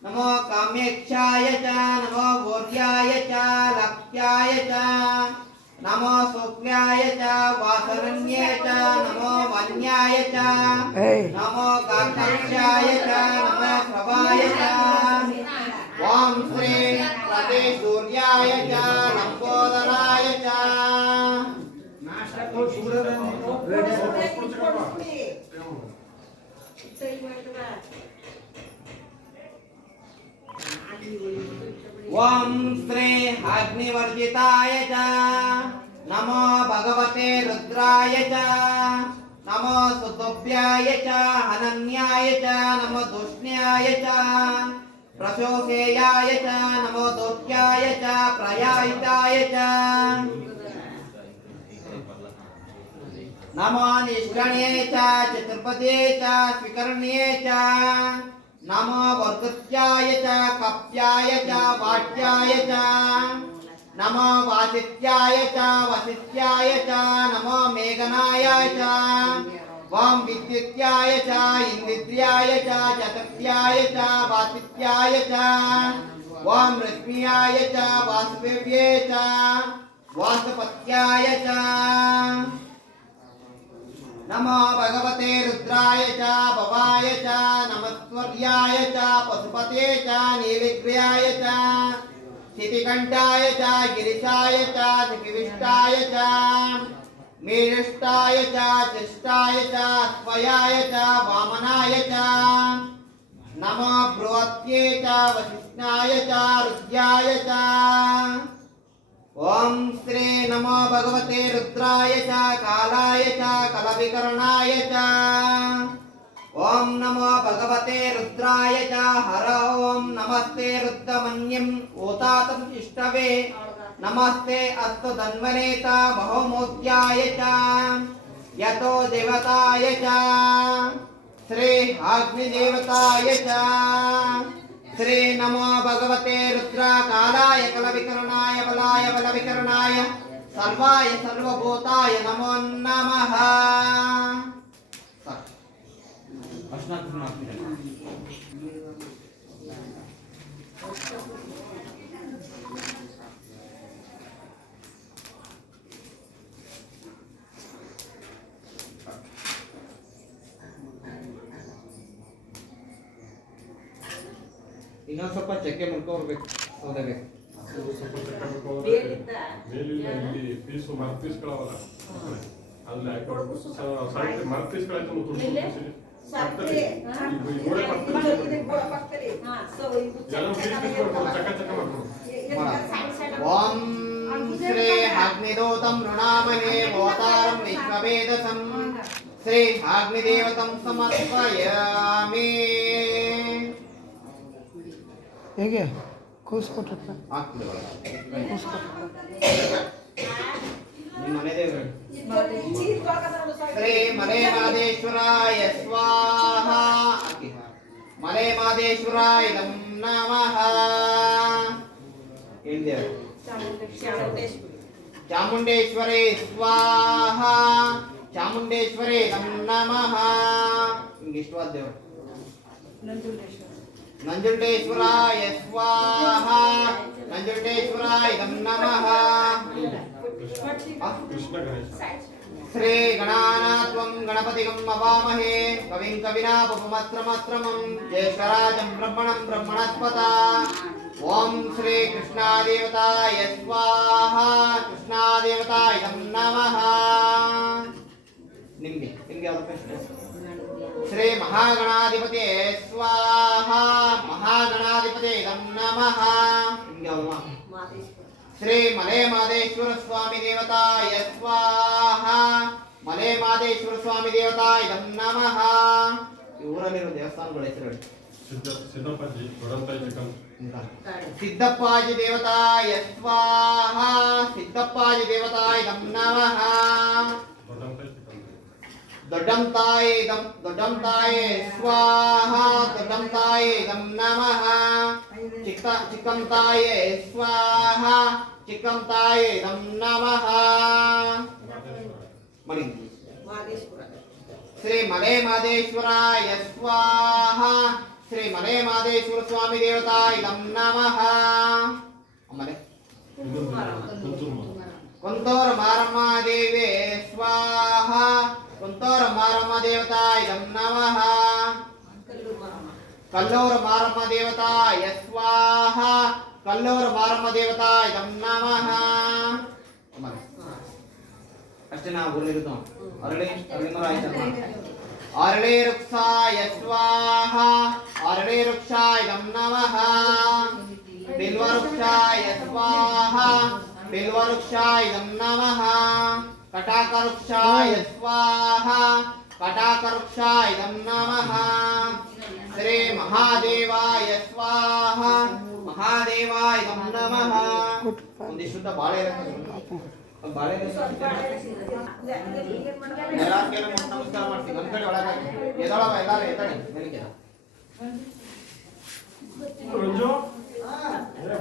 नमो कामेक्षाय च नमो भोर्याय च लक्ष्याय च नमो शुक्लाय च वासरण्ये च नमो वन्याय च नमो काक्षाय च नमो प्रभाय च ओम श्री ರುದ್ರಾಯ ಚ ಲಂಬೋದರಾಯ ಚ ಓಂ ಶ್ರೀ ಅಗ್ನಿವರ್ಜಿತಾಯ ಚ ನಮೋ ಭಗವತೆ ರುದ್ರಾಯ ಚ ನಮೋ ಸುತುಭ್ಯಾಯ ಚ ಅನನ್ಯಾಯ ಚ ನಮೋ ದುಷ್ಣ್ಯಾಯ ಚ ಪ್ರಶೋಷೇಯಾಯ ಚ ನಮೋ ದೋಷ್ಯಾಯ ಚ ಪ್ರಯಾಯಿತಾಯ ಚ ನಮೋ ನಿಷ್ಕಣ್ಯೇ ಚ ಚತುರ್ಪದೇ ಚ ಸ್ವಿಕರ್ಣ್ಯೇ ಚ ನಮೋ ವರ್ಗತ್ಯಾಯ ಚ ಕಪ್ಯಾಯ ಚ ವಾಟ್ಯಾಯ ಚ ನಮೋ ವಾಸಿತ್ಯಾಯ ಚ ವಸಿತ್ಯಾಯ ಚ ನಮೋ ಮೇಘನಾಯ ಚ ಓಂ ವಿದ್ಯುತ್ಯಾಯ ಚ ಇಂದಿದ್ರ್ಯಾಯ ಚ ಚತುರ್ಥ್ಯಾಯ ಚ ವಾಸಿತ್ಯಾಯ ಚ ಓಂ ರಶ್ಮಿಯಾಯ ಚ ವಾಸುದೇವ್ಯೇ ಚ ವಾಸುಪತ್ಯಾಯ ಚ ನಮೋ ಭಗವತೆ ರುದ್ರಾಯ ಚ ಭವಾಯ ಚ ನಮಸ್ವರ್ಯಾಯ ಚ ಪಶುಪತೆ ಚ ನೀಲಿಗ್ರ್ಯಾಯ ಚ ಸ್ಥಿತಿಕಂಠಾಯ ಚ ಗಿರಿಶಾಯ ಚ ಶಿಖಿವಿಷ್ಟಾಯ ಚ ಮೇಷಷ್ಟಾಯ ಚ ಚಿಷ್ಟಾಯ ಚ ಸ್ವಯಾಯ ಚ ವಾಮನಾಯ ಚ ನಮೋ ಬೃಹತ್ಯೇ ಚ ವಸಿಷ್ಠಾಯ ಚ ರುದ್ರಾಯ ಚ ಓಂ ಶ್ರೀ ನಮೋ ಭಗವತೆ ರುದ್ರಾಯ ಚ ಕಾಲಾಯ ಚ ಕಲವಿಕರ್ಣಾಯ ಚ ಓಂ ನಮೋ ಭಗವತೆ ರುದ್ರಾಯ ಚ ಹರ ಓಂ ನಮಸ್ತೆ ರುದ್ರಮನ್ಯಂ ಓತಾತಂ ಇಷ್ಟವೇ ನಮಸ್ತೆ ಅಸ್ತು ಧನ್ವನೇತ ಬಹುಮೂರ್ತ್ಯಾಯ ಚ ಯತೋ ದೇವತಾಯ ಚ ಶ್ರೀ ಅಗ್ನಿದೇವತಾಯ ಚ ಶ್ರೀ ನಮೋ ಭಗವತೆ ರುದ್ರ ಕಾಲಾಯ ಕಲವಿಕರ್ಣಾಯ ಬಲಾಯ ಬಲವಿಕರ್ಣಾಯ ಸರ್ವಾಯ ಸರ್ವಭೂತಾಯ ನಮೋ ನಮಃ. ಇನ್ನೊಂದು ಸ್ವಲ್ಪ ಚಕ್ಕೆ ಮಾಡ್ಕೋಬೇಕು ಸೌದೆಬೇಕು. ಮೇಲಿಲ್ಲ ಇಲ್ಲಿ ಪೀಸು ಮರ ಪೀಸ್ಗಳವಲ್ಲ ಅಲ್ಲಿ ಹಾಕೊಂಡು ಸಾಹಿತ್ಯ ಮರ ಪೀಸ್ಗಳಾಯ್ತು ಓಂ ಶ್ರೀ ಅಗ್ನಿದೂತಂ ಋಣಾಮಹೇ ಭೂತಾರಂ ವಿಶ್ವವೇದಸಂ ಶ್ರೀ ಅಗ್ನಿದೇವತಂ ಸಮರ್ಪಯಾಮಿ. ಹೇಗೆ ಕೂಸ್ಕೊಟ್ರಪ್ಪ ಆಗ್ತದೆ ಕೂಸ್ಕೊಟ್ರ ನಿಮ್ಮ ಮನೆ ದೇವರು ಶ್ರೀ ಮಲೆ ಮಾದೇಶ್ವರಾಯ ಸ್ವಾಹ. ಮಲೆ ಮಾದೇಶ್ವರಾಯ ನಮಃ. ಏನ್ದೇವ್ರು ಚಾಮುಂಡೇಶ್ವರೇ ಸ್ವಾಹ. ಚಾಮುಂಡೇಶ್ವರೇ ನಮಃ. ನಿಮ್ಗೆ ಇಷ್ಟವಾದ ದೇವರು ನಂಜುಂಡೇಶ್ವರಾಯ ಸ್ವಾಹ. ನಂಜುಂಡೇಶ್ವರಾಯ ನಮಃ. ಕೃಷ್ಣ ಗಣೇಶ ಶ್ರೀ ಗಣಾನಾತ್ವಂ ಗಣಪತಿಗಂ ಅವಾಮಹೇ ಕವಿಂ ಕವಿನಾಪಮಸ್ತ್ರಮಸ್ತ್ರಮಂ ಜ್ಯೇಷ್ಠರಾಜಂ ಬ್ರಹ್ಮಣಂ ಬ್ರಹ್ಮಣಸ್ಪತ. ಓಂ ಶ್ರೀ ಕೃಷ್ಣಾದೇವತಾಯ ಸ್ವಾಹ. ಕೃಷ್ಣಾದೇವತಾಯ ನಮಃ. ನಿಮ್ಗೆ ಯಾವ್ದು ಪ್ರಶ್ನೆ? ಶ್ರೀ ಮಹಾಗಣಾಧಿಪತಿ ಸ್ವಾಹ. ಮಹಾಗಣಾಧಿಪತಿ ನಮಃ. ನಿಮ್ಗೆ ಯಾವ್ದು? ಶ್ರೀ ಮಲೆ ಮಾದೇಶ್ವರ ಸ್ವಾಮಿ ದೇವತಾಯ ಸ್ವಾಹ. ಮಲೆ ಮಾದೇಶ್ವರ ಸ್ವಾಮಿ ದೇವತಾಯ ನಮಃ. ಈ ಊರಲ್ಲಿರೋ ದೇವಸ್ಥಾನಗಳ ಹೆಸರು ಹೇಳಿ. ಸಿದ್ದಪ್ಪಾಜಿ ದೊಡ್ಡಂತಾಯಿ ಚಿಕನ್ ಸಿದ್ದಪ್ಪಾಜಿ ದೇವತಾಯ ಸ್ವಾಹ. ಸಿದ್ದಪ್ಪಾಜಿ ದೇವತಾಯ ನಮಃ. ದೊಡ್ಡಂತಾಯಿ ಚಿಕನ್ ದೊಡ್ಡಂತಾಯೇ ಸ್ವಾಹ. ದೊಡ್ಡಂತಾಯೇ ನಮಃ. ಚಿಕ್ಕಂತಾಯೇ ಸ್ವಾಹ. ಚಿಕ್ಕಂತಾಯೇ ನಮಃ. ಮಣಿ ಶ್ರೀ ಮಲೆ ಮಾದೇಶ್ವರಾಯ ಸ್ವಾಹ. ಶ್ರೀ ಮಲೆ ಮಾದೇಶ್ವರ ಸ್ವಾಮಿ ದೇವತಾಯ ನಮಃ. ಆಮೇಲೆ ಕೊಂತೂರ ಮಾರಮ್ಮ ದೇವಿ ಸ್ವಾಹ. ಕೊಂತೂರ ಮಾರಮ್ಮ ದೇವತಾಯ ನಮಃ. ಕಲ್ಲೂರು ಮಾರಮ್ಮ ದೇವತಾಯ ಸ್ವಾಹ. ಕಲ್ಲೂರು ಮಾರಮ್ಮ ದೇವತಾ ಇದಂ ನಮಃ. ಅಷ್ಟೇ ನಾವು ಗುರುಳಿರುತ್ತೋ ಅರಳಿ ಮರ ಆಯ್ತಮ್ಮ. ಅರಳಿ ವೃಕ್ಷಾಯ ಸ್ವಾಹ. ಅರಳಿ ವೃಕ್ಷ ಇದಂ ನಮಃ. ಬಿಲ್ವ ವೃಕ್ಷಾಯ ಸ್ವಾಹ. ಬಿಲ್ವ ವೃಕ್ಷ ಇದಂ ನಮಃ. ಕಟಾಕ ವೃಕ್ಷಾಯ ಸ್ವಾಹ. ಕಟಾಕ ವೃಕ್ಷ ಇದಂ ನಮಃ. ಶ್ರೀ ಮಹಾದೇವಾಯ ಸ್ವಾಹ. ಮಹಾದೇವಾಯ ಇದಂ ನಮಃ. ಒಂದಿಷ್ಟು ಬಾಳೆ ಬಾಳೆ ಎಲ್ಲಾರ್ಗೆಲ್ಲ ನಮಸ್ಕಾರ ಮಾಡ್ತೀವಿ. ಒಂದ್ ಕಡೆ ಒಳಗಾಗಿ ಎದಳವ ಎಲ್ಲಾರು ಎದ್ದಾಳೆ ಬೆಳಿಗ್ಗೆ. ರಂಜು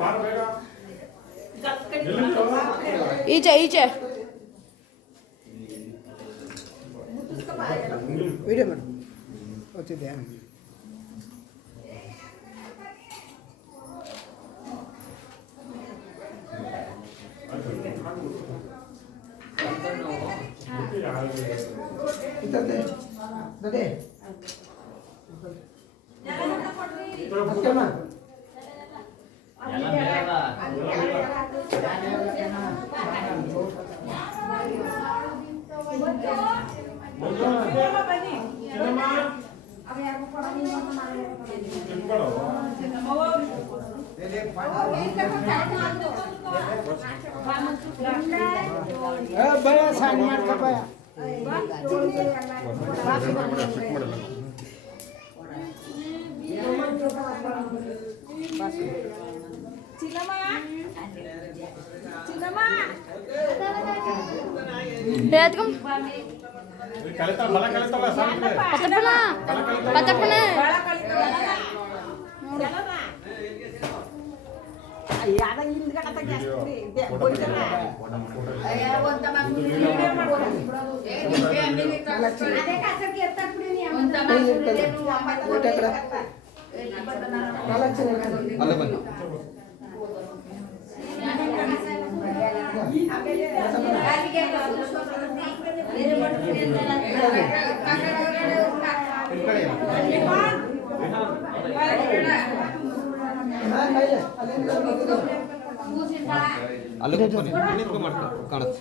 ಬಾರ ಬೇಗ ಈಚೆ ಈಚೆ ವಿಡಿಯೋ ಮಾಡು ಓದ್ತಿದ್ದೆ. ಇದ್ದದ್ದೇ ಅದೇ ಅಕ್ಕಮ್ಮ ಭಯ ಸಣ್ಣ ಮಾಡ್ಕೊ ಭಯ ಕಲಿತಾವ ಬಲ ಕಲಿತಾವ ಸಾಕು ಪತಪನ ಅಲ್ಲ ಬನ್ನಿ. ಅಲ್ಲಿ ಕೂತ್ಕೊಳ್ಳಿ. ನಿಂತ್ಕೊ ಮಾಡ್ಕೊ ಕಾಣುತ್ತೆ.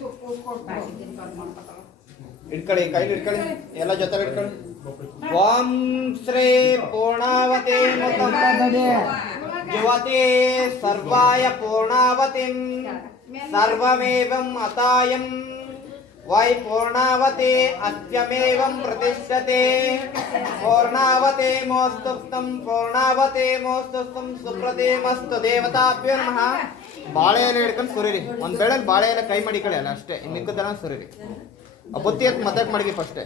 ಇಟ್ಕೊಳ್ಳಿ ಕೈಲಿ ಇಟ್ಕೊಳ್ಳಿ ಎಲ್ಲ ಜೊತೆ ಇಟ್ಕೊಳ್ಳಿ. ಓಂ ಶ್ರೀ ಪೂರ್ಣಾವತಿ ಯುವತಿ ಸರ್ವಾಯ ಪೂರ್ಣಾವತಿಂ ಸರ್ವಮೇವಂ ಅತಾಯಂ ವೈ ಪೂರ್ಣಾವತಿ ಅಸ್ಯಮೇವಂ ಪ್ರತಿಷ್ಠತೆ. ಪೂರ್ಣಾವತಿ ಮೋಸ್ತುಸ್ತಂ ಪೂರ್ಣಾವತಿ ಮೋಸ್ತುಸ್ತಂ ಸುಪ್ರತಿಮಸ್ತು ದೇವತಾಭ್ಯೋ ನಮಃ. ಬಾಳೆ ಎಲೆ ಹಿಡ್ಕೊಂಡು ಸುರಿರಿ. ಒಂದ್ ಬೇಳೆ ಬಾಳೆ ಎಲೆ ಕೈ ಮಾಡಿಕೊಳ್ಳಿ ಅಲ್ಲ ಅಷ್ಟೇ. ಇನ್ನು ಮಿಕ್ಕದನ್ನ ಸುರಿರಿ. ಬುತ್ತಿ ಎತ್ತು ಮತ್ತೆ ಮಡಗಿ ಫಸ್ಟೇ.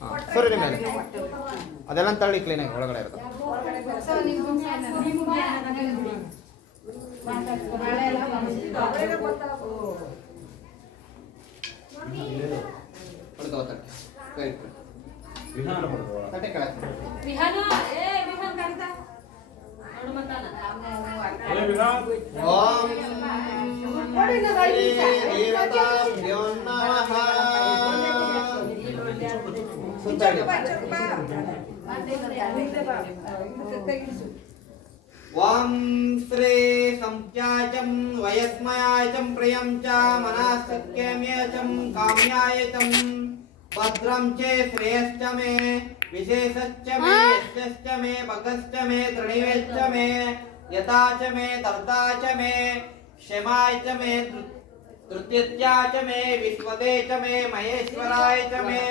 ಹಾಂ ಸುರಿರಿ ಮೇಲೆ ಅದೆಲ್ಲ ತಳ್ಳಿ ಕ್ಲೀನಾಗಿ ಒಳಗಡೆ ಇರೋದು. ತಟ್ಟೆ ಕೆಳಗೆ ಓಂ ದೇವತಾಭ್ಯೋ ನಮಃ. ಸುತ್ತಾಡಿ. ಓಂ ಶ್ರೀ ಸಂಖ್ಯಾಚಂ ವಯಸ್ಮಯಾಚಂ ಪ್ರಿಯಂ ಚ ಮನಸ್ಸಖ್ಯಮ್ಯಚಂ ಕಾಮ್ಯಾಯಚಂ ಭದ್ರಂ ಚೇ ಶ್ರೇಯಶ್ಚ ಮೇ ವಿಶೇಷಶ್ಚ ಮೇ ಯಶ್ಚ ಮೇ ಭಗಶ್ಚ ಮೇ ತೃಣಿವೇಶ್ಚ ಮೇ ಯಥಾ ಚ ಮೇ ತರ್ತಾ ಚ ಮೇ ಕ್ಷಮಾಯ ಚ ಮೇ तृतीया च मे विश्वदे च मे महेश्वराय च मे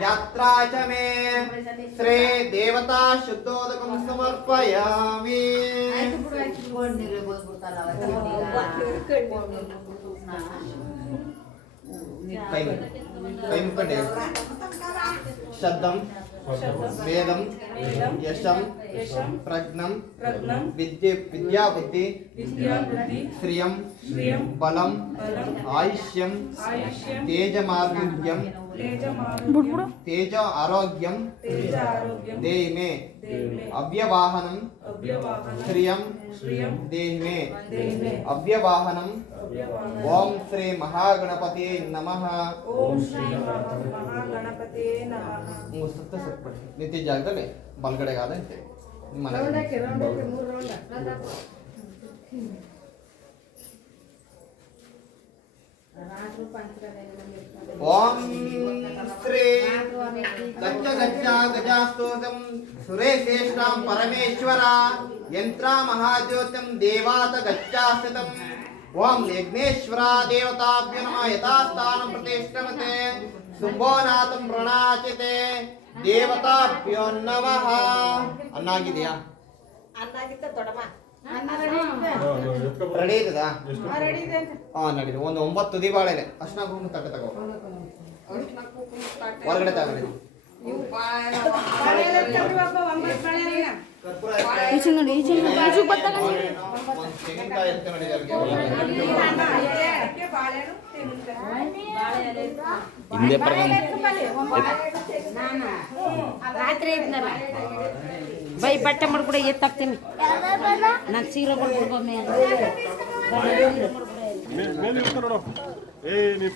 यात्रा च मे श्री देवता शुद्धोदकं समर्पयामि. कई मुकटे शब्दं वेदं यशं प्रज्ञं विद्या बुद्धि श्रियं बलं आयुष्यं तेजमार्गं तेज आरोग्यं देहि मे अव्यवाहनं श्रियं देहि मे अव्यवाहनं. ओम श्री महागणपति नमः. ओम श्री महागणपति नमः. ಸುತ್ತ ಸುತ್ತಪಡಿ ನಿಂತಿ ಜಾಗದಲ್ಲಿ ಬಲಗಡೆಗೆ ಆದಂತೆ ಓಂ ಶ್ರೀ ಗಚ್ಚ ಗಚ್ಚ ಗಜಾಸ್ತೋತಂ ಸುರೇಶ್ರೇಷ್ಠಾಂ ಪರಮೇಶ್ವರ ಯಂತ್ರ ಮಹಾಜ್ಯೋತಿಂ ದೇವಾತ ಗಚ್ಚಾಸ್ಥಿತಂ ಓಂ ಯಜ್ಞೇಶ್ವರ ದೇವತಾಭ್ಯೋ ನಮಃ ಯಥಾಸ್ಥಾನಂ ಪ್ರತಿಷ್ಠಮತೆ ಶುಂಭೋನಾಥಂ ಪ್ರಣಾಚಿತೆ ದೇವತಾಭ್ಯೋ ನಮಃ. ಅನ್ನಾಗಿದೆಯಾ? ಅನ್ನಾಗಿತ್ತ ದೊಡ್ಡಮ್ಮ ರೆಡಿ ಇದಾ? ಹಾ ನಡೀರಿ. ಒಂದು 9 ದೀಪಾವಳಿ ಅರ್ಶಿನ ಕುಂಕುಮ ತಟ್ಟೆ ತಗೋ, ಹೊರಗಡೆ ತಗೊಳ್ಳಿ. ಕರ್ಪೂರ ಈಚೆ ನೋಡಿ, ಈಚೆ ನೋಡಿ, ಈಚೆ ಬತ್ತಾಗ ಒಂದು ತೆಂಗಿನಕಾಯಿ ಎತ್ಕೊಂಡು ನಡೀರಿ ಅವ್ರಿಗೆ. ಹಿಂದೆ ರಾತ್ರಿ ಐತ್ನಲ್ಲ ಬೈ ಬಟ್ಟೆ ಮಾಡ್ಬಿಡ ಎತ್ತಾಕ್ತೀನಿ ನಾನು ಸೀರೆ ಕೊಡ್ಬಿಡ್ಬೋ ಮೇಲೆ ಇರ್ತಾರೆ ನೋಡು. ಏ ನೀ